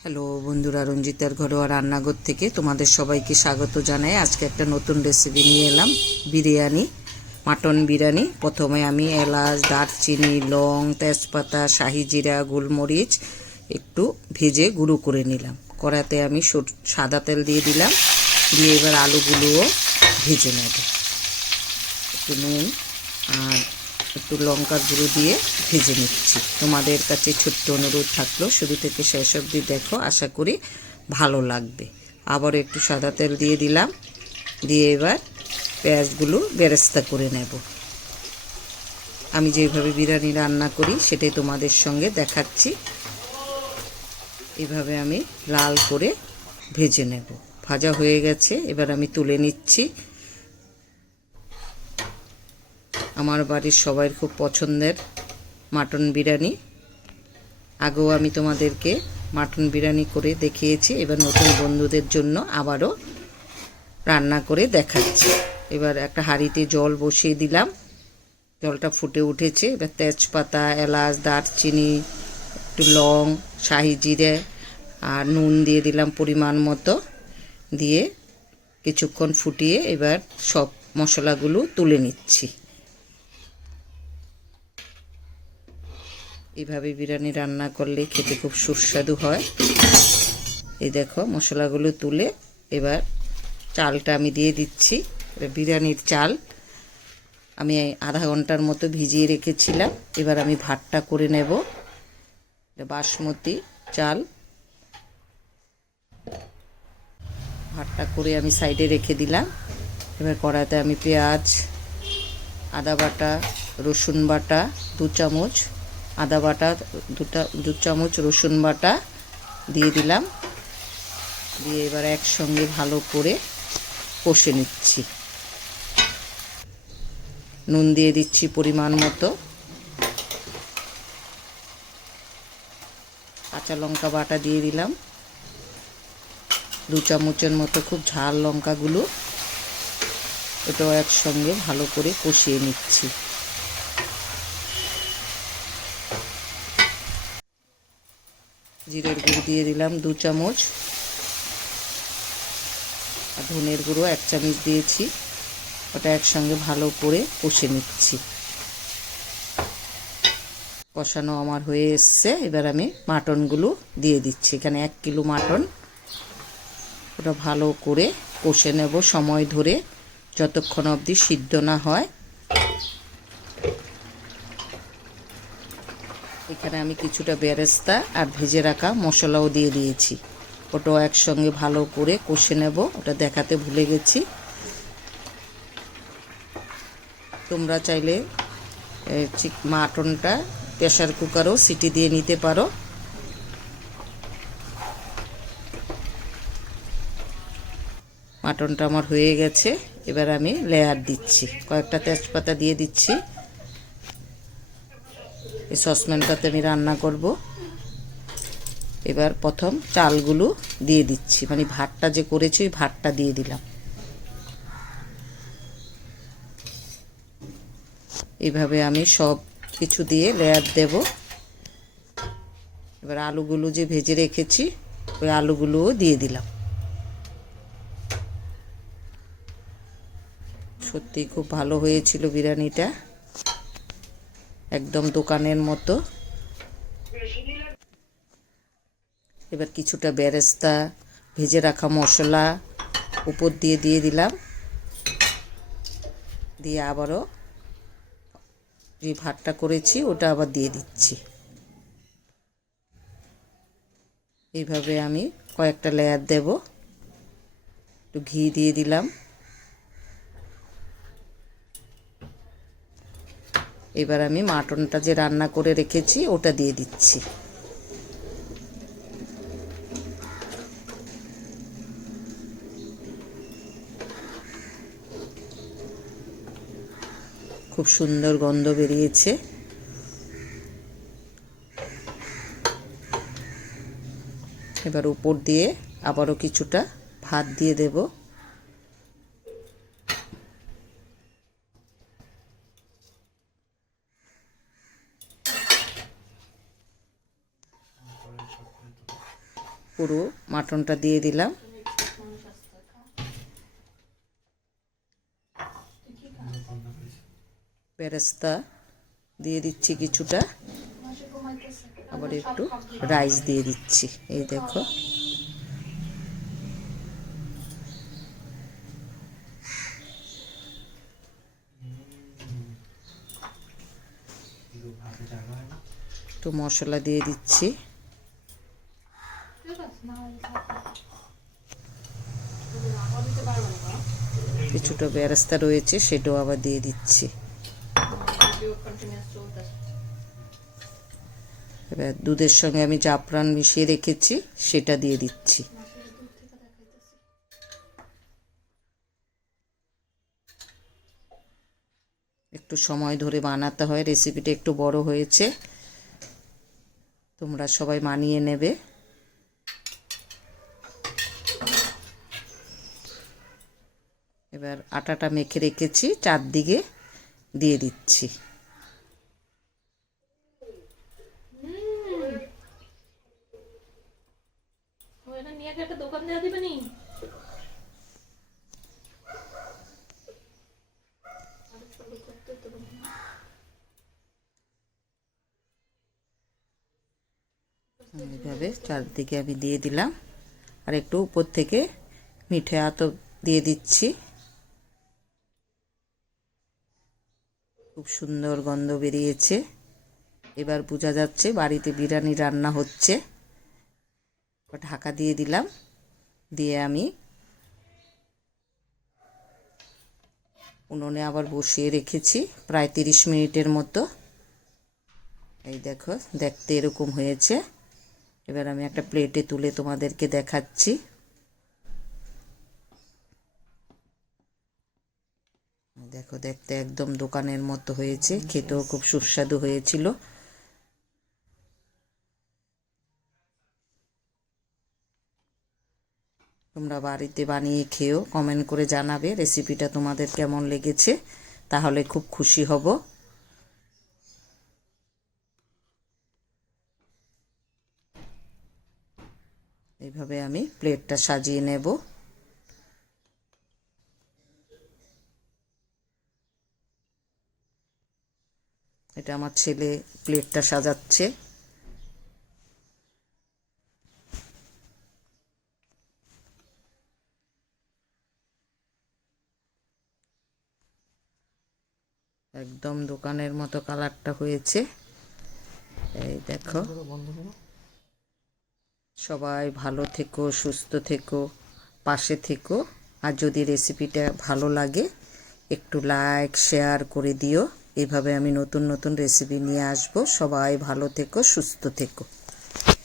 Hello বন্ধুরা, রঞ্জিতার ঘরোয়া রান্নাঘর থেকে তোমাদের সবাইকে স্বাগত জানাই। আজকে একটা নতুন রেসিপি নিয়ে এলাম, বিরিয়ানি, মাটন বিরিয়ানি। প্রথমে আমি এলাচ, দারচিনি, লং, তেজপাতা, শাহি জিরা, গোলমরিচ একটু ভেজে গুঁড়ো করে নিলাম। কড়াতে আমি সাদা তেল দিয়ে দিলাম, দিয়ে এবার আলুগুলোও ভেজে নেব। একটু নুন আর একটু লঙ্কার গুঁড়ো দিয়ে ভেজে নিচ্ছি। তোমাদের কাছে ছোট্ট অনুরোধ থাকলো, শুরু থেকে শেষ অবধি দেখো, আশা করি ভালো লাগবে। আবার একটু সাদা তেল দিয়ে দিলাম, দিয়ে এবার পেঁয়াজগুলো বেরেস্তা করে নেব। আমি যেভাবে বিরিয়ানি রান্না করি সেটাই তোমাদের সঙ্গে দেখাচ্ছি। এভাবে আমি লাল করে ভেজে নেব। ভাজা হয়ে গেছে, এবার আমি তুলে নিচ্ছি। আমার বাড়ির সবার খুব পছন্দের মাটন বিরিয়ানি। আগেও আমি তোমাদেরকে মাটন বিরিয়ানি করে দেখিয়েছি, এবার নতুন বন্ধুদের জন্য আবারও রান্না করে দেখাচ্ছি। এবার একটা হাঁড়িতে জল বসিয়ে দিলাম, জলটা ফুটে উঠেছে। এবার তেজপাতা, এলাচ, দারচিনি, একটু লং, শাহি জিরে আর নুন দিয়ে দিলাম পরিমাণ মতো, দিয়ে কিছুক্ষণ ফুটিয়ে এবার সব মশলাগুলো তুলে নিচ্ছি। এইভাবে বিরিয়ানি রান্না করলে খেতে খুব সুস্বাদু হয়। এই দেখো মশলাগুলো তুলে এবার চালটা আমি দিয়ে দিচ্ছি। বিরিয়ানির চাল আমি আধা ঘন্টার মতো ভিজিয়ে রেখেছিলাম। এবার আমি ভাতটা করে নেব। বাসমতি চাল, ভাতটা করে আমি সাইডে রেখে দিলাম। এবার কড়াইতে আমি পেঁয়াজ, আদা বাটা, রসুন বাটা 2 চামচ, আদা বাটা 2 চামচ, রসুন বাটা দিয়ে দিলাম। দিয়ে এবার একসঙ্গে ভালো করে কষে নিচ্ছি। নুন দিয়ে দিচ্ছি পরিমাণ মতো, কাঁচা লঙ্কা বাটা দিয়ে দিলাম 2 চামচের মতো, খুব ঝাল লঙ্কাগুলো। এটাও একসঙ্গে ভালো করে কষিয়ে নিচ্ছি। জিরের গুঁড়ো দিয়ে দিলাম 2 চামচ, আর ধনের গুঁড়ো 1 চামচ দিয়েছি। ওটা একসঙ্গে ভালো করে কষে নিচ্ছি। কষানো আমার হয়ে এসছে, এবার আমি মাটনগুলো দিয়ে দিচ্ছি। এখানে 1 কিলো মাটন। ওটা ভালো করে কষে নেব সময় ধরে, যতক্ষণ অবধি সিদ্ধ না হয়। এখানে আমি কিছুটা বেরেস্তা আর ভেজে রাখা মশলাও দিয়ে দিয়েছি। ওটাও একসঙ্গে ভালো করে কষে নেব, ওটা দেখাতে ভুলে গেছি। তোমরা চাইলে মাটনটা প্রেসার কুকারও সিটি দিয়ে নিতে পারো। মাটনটা আমার হয়ে গেছে, এবার আমি লেয়ার দিচ্ছি। কয়েকটা তেজপাতা দিয়ে দিচ্ছি। এই সসপ্যানটাতে আমি রান্না করব। এবার প্রথম চালগুলো দিয়ে দিচ্ছি, মানে ভাতটা যে করেছি ওই ভাতটা দিয়ে দিলাম। এইভাবে আমি সব কিছু দিয়ে লেয়ার দেব। এবার আলুগুলো যে ভেজে রেখেছি ওই আলুগুলোও দিয়ে দিলাম। সত্যি খুব ভালো হয়েছিল বিরিয়ানিটা, একদম দোকানের মতো। এবার কিছুটা বেরেস্তা, ভেজে রাখা মশলা উপর দিয়ে দিলাম। দিয়ে আবারও যে ভাতটা করেছি ওটা আবার দিয়ে দিচ্ছি। এইভাবে আমি কয়েকটা লেয়ার দেব। একটু ঘি দিয়ে দিলাম। এবার আমি মাটনটা যে রান্না করে রেখেছি ওটা দিয়ে দিচ্ছি। খুব সুন্দর গন্ধ বেরিয়েছে। এবার উপর দিয়ে আবারও কিছুটা ভাত দিয়ে দেব। পুরো মাটনটা দিয়ে দিলাম। বেরেস্তা দিয়ে দিচ্ছি কিছুটা, আবার একটু রাইস দিয়ে দিচ্ছি। এই দেখো, একটু মশলা দিয়ে দিচ্ছি। কিছুটা বেরেস্তা রয়েছে, সেটাও আবার দিয়ে দিচ্ছি। এবার দুধের সঙ্গে আমি জাফরান মিশিয়ে রেখেছি, সেটা দিয়ে দিচ্ছি। একটু সময় ধরে বানাতে হয়, রেসিপিটা একটু বড় হয়েছে, তোমরা সবাই মানিয়ে নেবে। এবার আটাটা মেখে রেখেছি, চারদিকে দিয়ে দিচ্ছি। এইভাবে চারদিকে আমি দিয়ে দিলাম, আর একটু উপর থেকে মিঠে আতর দিয়ে দিচ্ছি। খুব সুন্দর গন্ধ বেরিয়েছে। এবার বোঝা যাচ্ছে বাড়িতে বিরিয়ানি রান্না হচ্ছে। ঢাকা দিয়ে দিলাম, দিয়ে আমি উনুনে আবার বসিয়ে রেখেছি প্রায় 30 মিনিটের মতো। এই দেখো, দেখতে এরকম হয়েছে। এবার আমি একটা প্লেটে তুলে তোমাদেরকে দেখাচ্ছি। দেখো, দেখতে একদম দোকানের মতো হয়েছে, খেতেও খুব সুস্বাদু হয়েছিল। তোমরা বাড়িতে বানিয়ে খেও, কমেন্ট করে জানাবে রেসিপিটা তোমাদের কেমন লেগেছে, তাহলে খুব খুশি হব। এইভাবে আমি প্লেটটা সাজিয়ে নেব। এটা আমার ছেলে প্লেটটা সাজাচ্ছে। একদম দোকানের মতো কালারটা হয়েছে। এই দেখো, সবাই ভালো থেকো, সুস্থ থেকো, পাশে থেকো। আর যদি রেসিপিটা ভালো লাগে একটু লাইক শেয়ার করে দিও। এভাবে আমি নতুন নতুন রেসিপি নিয়ে আসবো। সবাই ভালো থেকো, সুস্থ থেকো।